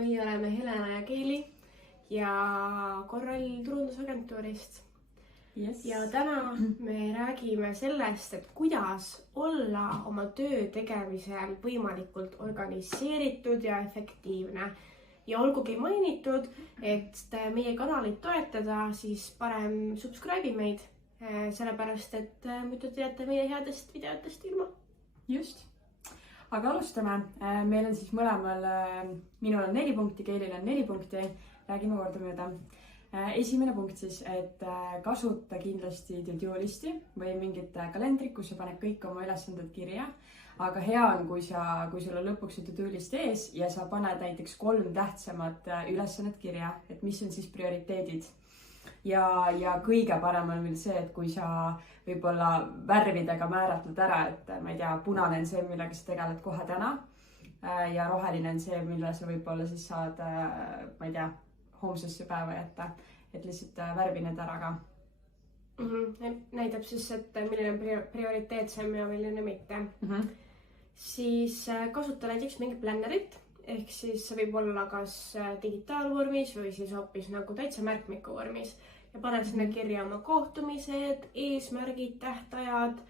meie oleme Helena ja Keili ja Korrall turundusagentuurist. Yes. Ja täna me räägime sellest, et kuidas olla oma töö tegemisel võimalikult organiseeritud ja efektiivne. Ja olgugi mainitud, et meie kanalit toetada, siis parem subscribe meid, sellepärast et muidu te jääte meie headest videotest ilma. Just. Aga alustame. Meil on siis mõlemal, minul on 4 punkti, Keilil on 4 punkti. Räägime kordamööda. Esimene punkt siis, et kasuta kindlasti to-do listi või mingit kalendrit, kus sa paned kõik oma ülesanded kirja. Aga hea on, kui sul on lõpuks to-do list ees ja sa paned näiteks 3 tähtsamat ülesannet kirja, et mis on siis prioriteedid. Ja kõige parem on veel see, et kui sa võib-olla värvidega määratled ära, et ma ei tea, punane on see, millega sa tegeled kohe täna ja roheline on see, mille sa võib-olla siis saad, ma ei tea, homsesse päeva jätta, et lihtsalt värvi need ära ka. Näitab siis, et milline on prioriteetsem ja milline mitte. Siis kasuta näiteks mingi plannerit, ehk siis see võib olla kas digitaalvormis või siis hoopis nagu täitsa märkmiku vormis. Ja pane sinna kirja oma kohtumised, eesmärgid, tähtajad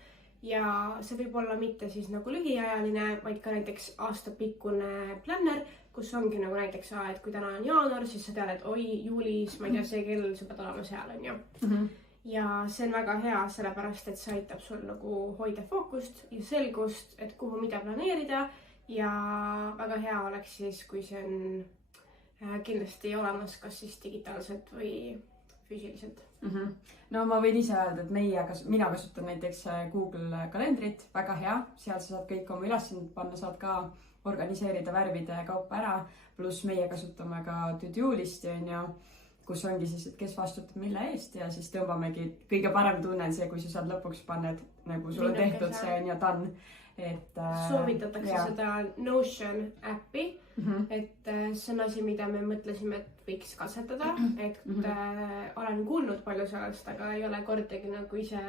ja see võib olla mitte siis nagu lühiajaline, vaid ka näiteks aastapikkune planner, kus ongi nagu näiteks, et kui täna on jaanuar, siis sa tead, et juulis, ma ei tea, see kell sa pead olema seal, on ju. Ja see on väga hea, sellepärast, et see aitab sul nagu hoida fookust ja selgust, et kuhu mida planeerida ja väga hea oleks siis, kui see on kindlasti olemas, kas siis digitaalselt või füüsiliselt. No ma võin ise öelda, et mina kasutan näiteks Google kalendrit, väga hea, seal sa saad kõik oma ülesanded panna, saad ka organiseerida värvide kaupa ära, pluss meie kasutame ka to-do listi, on ju, kus ongi siis, et kes vastutab mille eest ja siis tõmbamegi, kõige parem tunne on see, kui sa saad lõpuks panna, et nagu sul on tehtud see on ja done. Soovitatakse seda Notion äppi, et see on asi, mida me mõtlesime, et võiks katsetada, et olen kuulnud palju sellest, aga ei ole kordagi nagu ise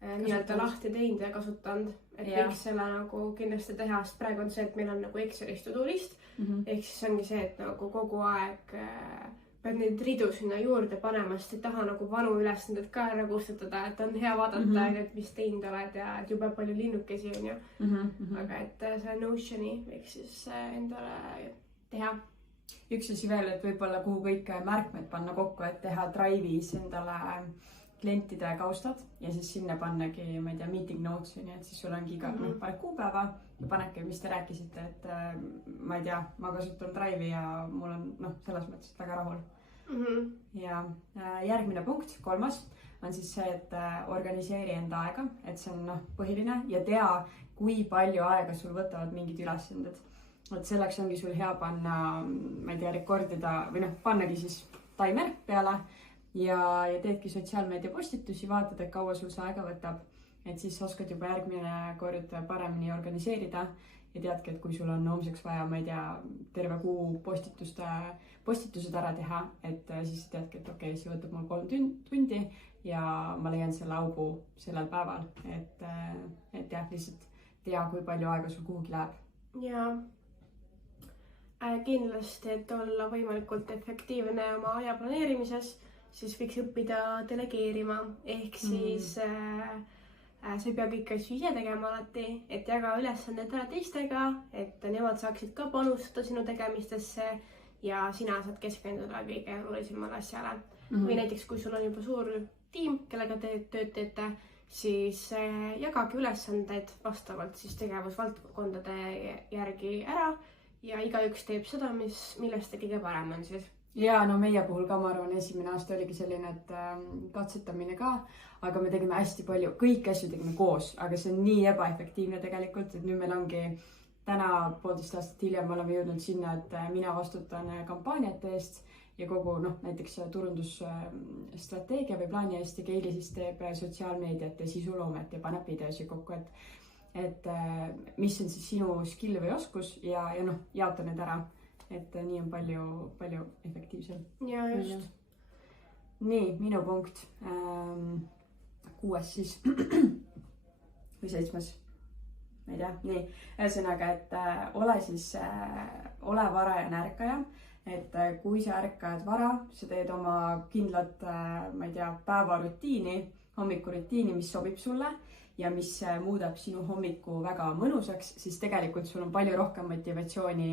nii-öelda lahti teinud ja kasutanud, et võiks selle nagu kindlasti teha, sest praegu on see, et meil on nagu Excelis to-do list, ehk siis ongi see, et nagu kogu aeg pead neid ridu sinna juurde panema, sest ei taha nagu vanu ülesanded ka ära kustutada, et on hea vaadata, et mis teinud oled ja et jube palju linnukesi on ju. Aga et see Notioni võiks siis endale teha. Üks asi veel, et võib-olla kuhu kõik märkmed panna kokku, et teha Drive'is endale klientide kaustad ja siis sinna pannagi, ma ei tea, meeting notes, nii et siis sul ongi iga paned kuupäeva ja panedki, mis te rääkisite, et ma ei tea, ma kasutan Drive'i ja mul on selles mõttes väga rahul. Ja järgmine punkt, 3, on siis see, et organiseeri enda aega, et see on põhiline ja tea, kui palju aega sul võtavad mingid ülesanded. Et selleks ongi sul hea panna, ma ei tea, rekordida või pannagi siis timer peale ja teedki sotsiaalmeedia postitusi, vaatad, et kaua sul see aega võtab, et siis oskad juba järgmine kord paremini organiseerida ja teadki, et kui sul on homseks vaja, ma ei tea, terve kuu postitused ära teha, et siis teadki, et okei, see võtab mul 3 tundi ja ma leian selle augu sellel päeval, et jah, lihtsalt tea, kui palju aega sul kuhugi läheb. Ja kindlasti, et olla võimalikult efektiivne oma aja planeerimises, siis võiks õppida delegeerima, ehk siis sa ei pea kõiki asju ise tegema alati, et jaga ülesanded ära teistega, et nemad saaksid ka panustada sinu tegemistesse ja sina saad keskenduda kõige olulisemale asjale. Või näiteks, kui sul on juba suur tiim, kellega te tööd teete, siis jagagi ülesanded vastavalt siis tegevusvaldkondade järgi ära ja igaüks teeb seda, millest ta kõige parem on siis. Ja no meie puhul ka, ma arvan, esimene aasta oligi selline, et katsetamine ka, aga me tegime hästi palju, kõik asju tegime koos, aga see on nii ebaefektiivne tegelikult, et nüüd meil ongi täna 1,5 aastat hiljem me oleme jõudnud sinna, et mina vastutan kampaaniate eest ja kogu näiteks turundusstrateegia või plaani eest ja Keili siis teeb sotsiaalmeediat ja sisuloomet ja paneb videosi kokku, et mis on siis sinu skill või oskus ja jaota need ära. Et nii on palju efektiivsem. Ja just. Nii, minu punkt. 6 siis. Või 7. ma ei tea, nii. Ühesõnaga, et ole varajane ärkaja. Et kui sa ärkad vara, sa teed oma kindlat, ma ei tea, päevarutiini, hommikurutiini, mis sobib sulle ja mis muudab sinu hommiku väga mõnusaks, siis tegelikult sul on palju rohkem motivatsiooni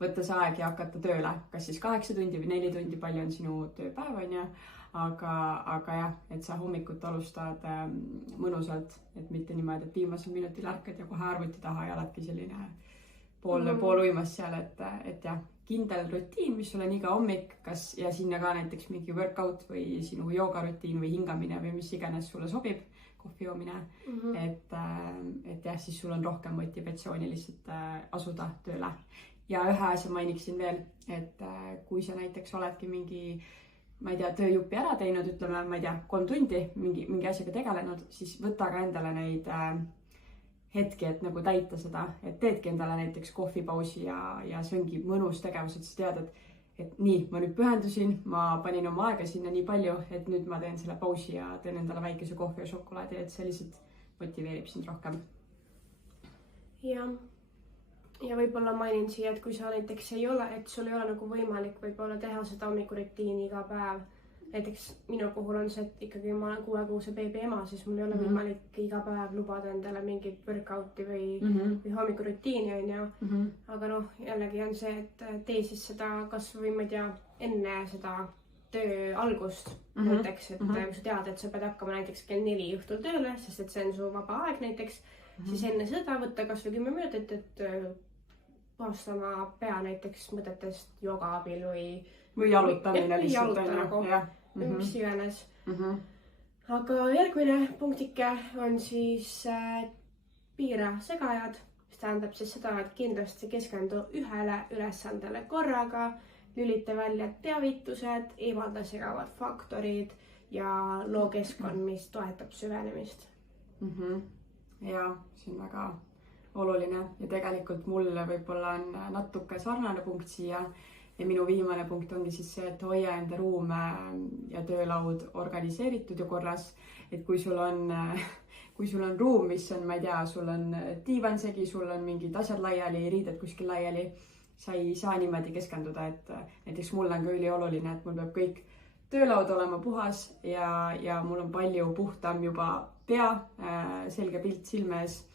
võtta see aeg ja hakata tööle. Kas siis 8 tundi või 4 tundi, palju on sinu tööpäev, on ju. Aga jah, et sa hommikut alustad mõnusalt, et mitte niimoodi, et viimasel minutil ärkad ja kohe arvuti taha ja oledki selline pool uimas seal, et jah, kindel rutiin, mis sul on iga hommik, kas ja sinna ka näiteks mingi workout või sinu joogarutiin või hingamine või mis iganes sulle sobib, kohvi joomine, et jah, siis sul on rohkem motivatsiooni lihtsalt asuda tööle. Ja ühe asja mainiksin veel, et kui sa näiteks oledki mingi, ma ei tea, tööjupi ära teinud, ütleme, ma ei tea, 3 tundi mingi asjaga tegelenud, siis võta ka endale neid hetki, et nagu täita seda, et teedki endale näiteks kohvipausi ja see ongi mõnus tegevus, et sa tead, et nii, ma nüüd pühendusin, ma panin oma aega sinna nii palju, et nüüd ma teen selle pausi ja teen endale väikese kohvi ja šokolaadi, et see lihtsalt motiveerib sind rohkem. Ja võib-olla mainin siia, et kui sa näiteks ei ole, et sul ei ole nagu võimalik võib-olla teha seda hommikurutiini iga päev. Näiteks minu puhul on see, et ikkagi ma olen 6-kuuse beebi ema, siis mul ei ole võimalik iga päev lubada endale mingit workouti või hommikurutiini, on ju. Aga noh, jällegi on see, et tee siis seda kas või ma ei tea, enne seda töö algust näiteks, et kui sa tead, et sa pead hakkama näiteks kell 4 õhtul tööle, sest et see on su vaba aeg näiteks, siis enne seda võtta kas või 10 minutit, et puhasta oma pea näiteks mõtetest jooga abil või jalutamine lihtsalt on ju. Mis iganes. Aga järgmine punktike on siis piira segajad, mis tähendab siis seda, et kindlasti keskendu ühele ülesandele korraga, lülita välja teavitused, eemalda segavad faktorid ja loo keskkond, mis toetab süvenemist. Ja, see on väga oluline ja tegelikult mulle võib-olla on natuke sarnane punkt siia ja minu viimane punkt ongi siis see, et hoia enda ruum ja töölaud organiseeritud ja korras, et kui sul on ruum, mis on, ma ei tea, sul on diivan segi, sul on mingid asjad laiali, riided kuskil laiali, sa ei saa niimoodi keskenduda, et näiteks mulle on ka ülioluline, et mul peab kõik töölaud olema puhas ja mul on palju puhtam juba pea, selge pilt silme ees.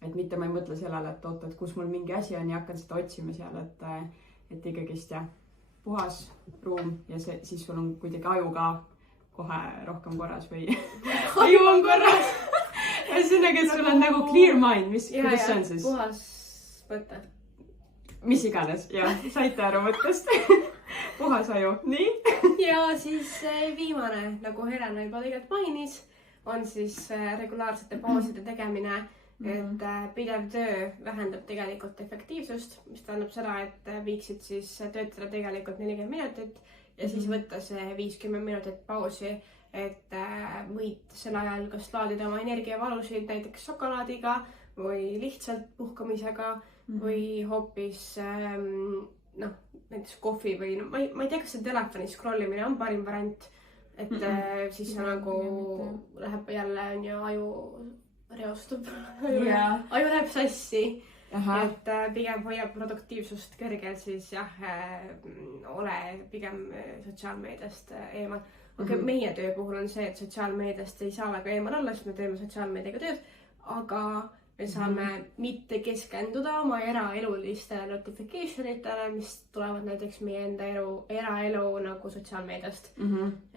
Et mitte ma ei mõtle sellele, et oota, et kus mul mingi asi on ja hakkan seda otsima seal, et ikkagist jah, puhas ruum ja siis sul on kuidagi aju ka kohe rohkem korras või aju on korras. Ühesõnaga, et sul on nagu clear mind, kuidas see on siis? Puhas mõte. Mis iganes, jah, saite aru mõttest. Puhas aju, nii? Ja siis viimane, nagu Helena juba tegelikult mainis, on siis regulaarsete pauside tegemine. Et pidev töö vähendab tegelikult efektiivsust, mis tähendab seda, et viiksid siis töötada tegelikult 40 minutit ja siis võtta see 50 minutit pausi, et võid sel ajal kas laadida oma energiavalusid näiteks šokolaadiga või lihtsalt puhkamisega või hoopis näiteks kohvi või ma ei tea, kas see telefoni scrollimine on parim variant, et siis sa nagu läheb jälle on ju aju reostub. Aju läheb sassi, et pigem hoiab produktiivsust kõrgel, siis jah, ole pigem sotsiaalmeediast eemal. Meie töö puhul on see, et sotsiaalmeediast ei saa väga eemal olla, sest me teeme sotsiaalmeediaga tööd, aga me saame mitte keskenduda oma eraeluliste notificationitele, mis tulevad näiteks meie enda eraelu nagu sotsiaalmeediast.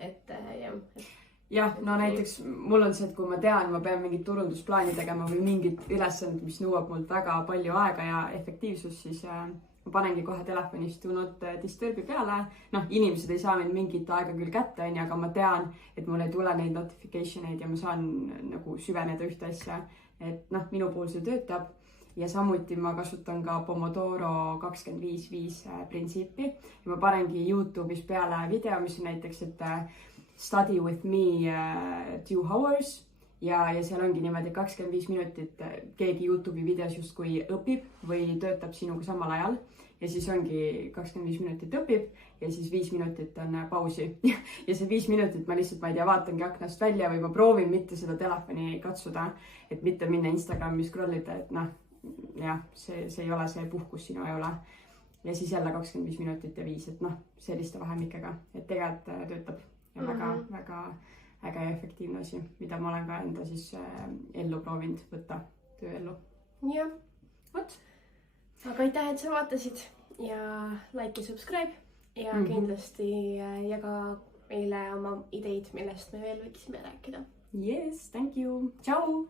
Et jah. Jah, no näiteks mul on see, et kui ma tean, ma pean mingit turundusplaani tegema või mingit ülesanded, mis nõuab mult väga palju aega ja efektiivsust, siis ma panengi kohe telefonist do not disturbi peale. Noh, inimesed ei saa mind mingit aega küll kätte, aga ma tean, et mul ei tule neid notificationeid ja ma saan nagu süveneda ühte asja. Et noh, minu puhul see töötab ja samuti ma kasutan ka Pomodoro 25-5 printsiipi ja ma panengi YouTube'is peale video, mis on näiteks, et study with me 2 hours ja seal ongi niimoodi 25 minutit keegi YouTube'i videos justkui õpib või töötab sinuga samal ajal ja siis ongi 25 minutit õpib ja siis 5 minutit on pausi ja see 5 minutit ma lihtsalt, ma ei tea, vaatangi aknast välja või ma proovin mitte seda telefoni katsuda, et mitte minna Instagrami scrollida, et noh, jah, see ei ole see puhkus sinu ajule. Ja siis jälle 25 minutit ja 5, et noh, selliste vahemikega, et tegelikult töötab ja väga äge ja efektiivne asi, mida ma olen ka enda siis ellu proovinud võtta tööellu. Jah. Vot. Aga aitäh, et sa vaatasid ja like ja subscribe ja kindlasti jaga meile oma ideid, millest me veel võiksime rääkida. Yes, thank you. Ciao!